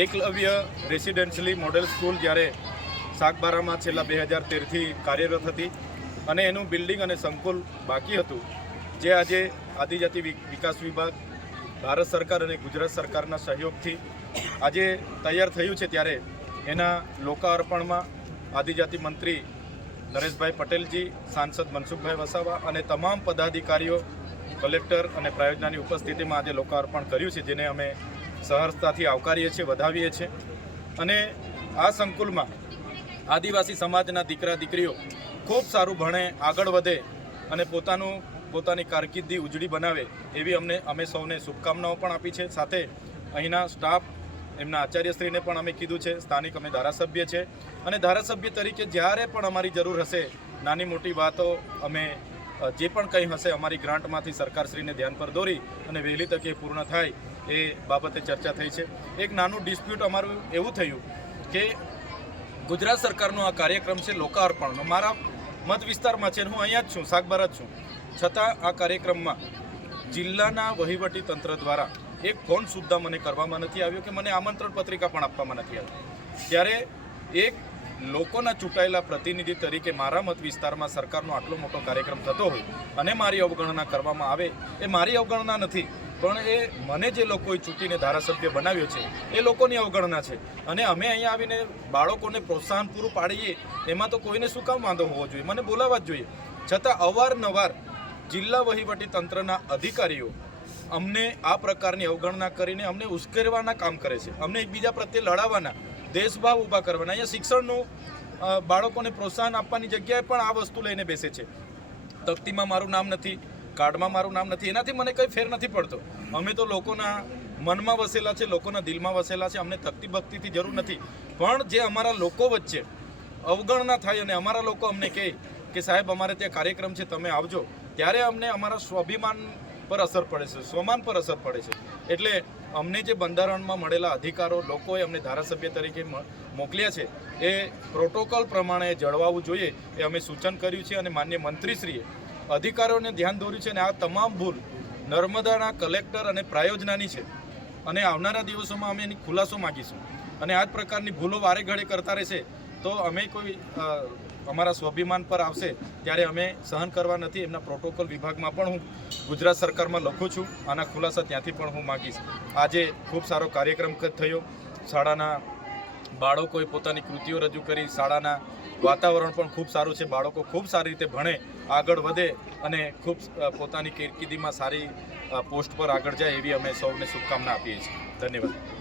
Eklavya રેસિડેન્શિયલી model school જ્યારે સાગબારામાં છેલ્લા 2013થી કાર્યરત હતી અને એનું બિલ્ડિંગ અને સંકુલ બાકી હતું, જે આજે આદિજાતિ વિકાસ વિભાગ, ભારત સરકાર અને ગુજરાત સરકારના સહયોગથી આજે તૈયાર થયું છે, ત્યારે એના લોકાર્પણમાં આદિજાતિ મંત્રી નરેશભાઈ પટેલજી, સાંસદ મનસુખભાઈ વસાવા અને તમામ પદાધિકારીઓ, કલેક્ટર અને પ્રાયોજનાની ઉપસ્થિતિમાં આજે લોકાર્પણ કર્યું છે, જેને અમે સહર્ષતાથી આવકારીએ છીએ, વધાવીએ છીએ. અને આ સંકુલમાં આદિવાસી સમાજના દીકરા દીકરીઓ ખૂબ સારું ભણે, આગળ વધે અને પોતાની કારકિર્દી ઉજળી બનાવે એવી અમે સૌને શુભકામનાઓ પણ આપી છે. સાથે અહીંના સ્ટાફ, એમના આચાર્યશ્રીને પણ અમે કીધું છે. સ્થાનિક અમે ધારાસભ્ય છે અને ધારાસભ્ય તરીકે જ્યારે પણ અમારી જરૂર હશે, નાની મોટી વાતો અમે જે પણ કંઈ હશે અમારી ગ્રાન્ટમાંથી સરકારશ્રીને ધ્યાન પર દોરી અને વહેલી તકે પૂર્ણ થાય એ બાબતે ચર્ચા થઈ છે. એક નાનું ડિસ્પ્યુટ અમારું એવું થયું કે ગુજરાત સરકારનો આ કાર્યક્રમ છે લોકાર્પણનો, મારા મત વિસ્તારમાં છે, હું અહીંયા જ છું, સાગબારા જ છું, છતાં આ કાર્યક્રમમાં જિલ્લાના વહીવટી તંત્ર દ્વારા એક ફોન સુદ્ધા મને કરવામાં નથી આવ્યો કે મને આમંત્રણ પત્રિકા પણ આપવામાં નથી આવી. ત્યારે એક લોકોના ચૂંટાયેલા પ્રતિનિધિ તરીકે મારા મત વિસ્તારમાં સરકારનો આટલો મોટો કાર્યક્રમ થતો હોય અને મારી અવગણના કરવામાં આવે, એ મારી અવગણના નથી, પણ એ મને જે લોકોએ ચૂંટીને ધારાસભ્ય બનાવ્યો છે એ લોકોની અવગણના છે. અને અમે અહીંયા આવીને બાળકોને પ્રોત્સાહન પૂરું પાડીએ એમાં તો કોઈને શું કામ વાંધો હોવો જોઈએ, મને બોલાવવા જ જોઈએ. છતાં અવારનવાર જિલ્લા વહીવટી તંત્રના અધિકારીઓ અમને આ પ્રકારની અવગણના કરીને અમને ઉશ્કેરવાના કામ કરે છે, અમને એકબીજા પ્રત્યે લડાવવાના, દેશભાવ ઊભા કરવાના. અહીંયા શિક્ષણનું બાળકોને પ્રોત્સાહન આપવાની જગ્યાએ પણ આ વસ્તુ લઈને બેસે છે. તકતીમાં મારું નામ નથી, કાર્ડમાં મારું નામ નથી, એનાથી મને કંઈ ફેર નથી પડતો. અમે તો લોકોના મનમાં વસેલા છે, લોકોના દિલમાં વસેલા છે, અમને તકતી ભક્તિથી જરૂર નથી. પણ જે અમારા લોકો વચ્ચે અવગણના થાય અને અમારા લોકો અમને કહે કે સાહેબ અમારે ત્યાં કાર્યક્રમ છે, તમે આવજો, ત્યારે અમને અમારા સ્વાભિમાન પર અસર પડે છે, સ્વમાન પર અસર પડે છે. એટલે અમને જે બંધારણમાં મળેલા અધિકારો લોકોએ અમને ધારાસભ્ય તરીકે મોકલ્યા છે એ પ્રોટોકોલ પ્રમાણે જળવાવું જોઈએ એ અમે સૂચન કર્યું છે. અને માન્ય મંત્રીશ્રીએ અધિકારીઓને ધ્યાન દોર્યું છે અને આ તમામ ભૂલ નર્મદાના કલેક્ટર અને પ્રાયોજનાની છે અને આવનારા દિવસોમાં અમે એની ખુલાસો માગીશું. અને આ જ પ્રકારની ભૂલો વારે ઘડે કરતા રહેશે તો અમે કોઈ અમારા સ્વાભિમાન પર આવશે ત્યારે અમે સહન કરવા નથી. એમના પ્રોટોકોલ વિભાગમાં પણ હું ગુજરાત સરકારમાં લખું છું, આના ખુલાસા ત્યાંથી પણ હું માગીશ. આજે ખૂબ સારો કાર્યક્રમ થયો, શાળાના બાળકોએ પોતાની કૃતિઓ રજૂ કરી, શાળાના વાતાવરણ પણ ખૂબ સારું છે, બાળકો ખૂબ સારી રીતે ભણે, આગળ વધે અને ખૂબ પોતાની કારકિર્દીમાં સારી પોસ્ટ પર આગળ જાય એવી અમે સૌને શુભકામના આપીએ છીએ. ધન્યવાદ.